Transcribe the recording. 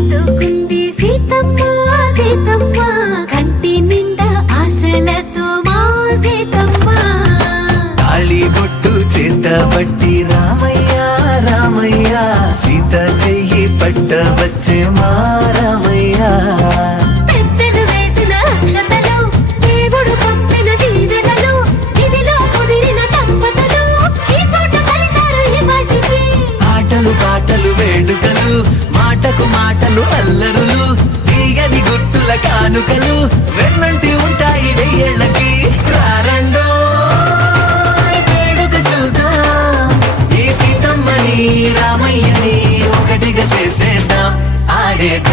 ఎత్తుకుంది సీతమ్మ సీతమ్మ కంటి నిండా ఆశలతో మా సీతమ్మ తాళి బొట్టు చేతబట్టి రామయ్య రామయ్య సీత చెయ్యి పట్ట వచ్చే మా రామయ్య పెద్దలు వేసిన అక్షతలు దేవుడు పంపిన దీవెనలు దివిలో కుదిరిన దంపతులు ఈ చోట కలిసారు ఈ మాటికి ఆటలు పాటలు వేడుకలు మాటకు మాటలు అల్లరులు తీయని గుర్తుల కానుకలు వెన్నంటి ఉంటాయి వెయ్యేళ్ళకి రారండో వేడుక చూద్దాం ఈ సీతమ్మని రామయ్యని ఒకటిగా చేసేద్దాం ఆడేద్దాం